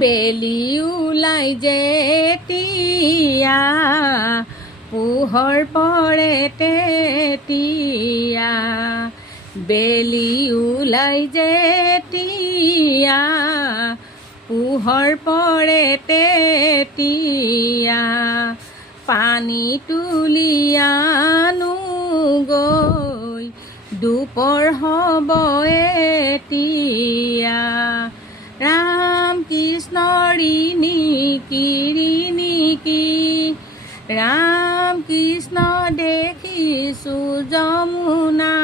বেলি ওলাই যেতিয়া পোহৰ পৰে তেতিয়া বেলি ওলাই যেতিয়া পোহৰ পৰে তেতিয়া পানী তুলি আনো গৈ দুপৰ হ'ব এতিয়া ৰাম কৃষ্ণৰ নিকি ৰাম কৃষ্ণ দেখিছোঁ যমুনা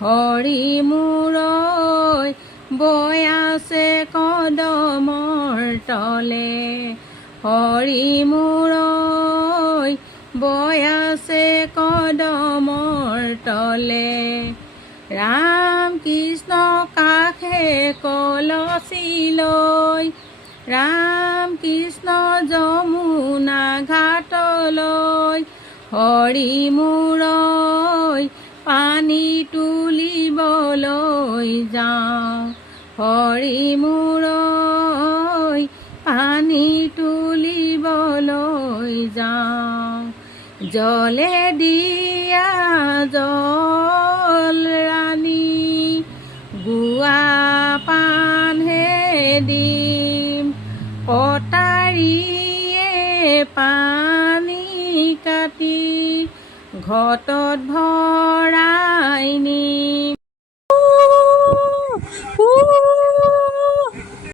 হৰি মূৰৈ বৈ আছে কদমৰ তলে হৰি মূৰৈ বৈ আছে কদমৰ তলে ৰাম কৃষ্ণ কাষে কলচি লৈ ৰাম কৃষ্ণ যমুনা ঘাটলৈ হৰি মূৰৈ পানী তুলিবলৈ যাওঁ হৰি মূৰৈ পানী তুলিবলৈ যাওঁ জলে দিয়া জল ৰাণী গুৱা পানহে দিম কটাৰীয়ে পানী কাটি ঘটত ভৰাই নিম।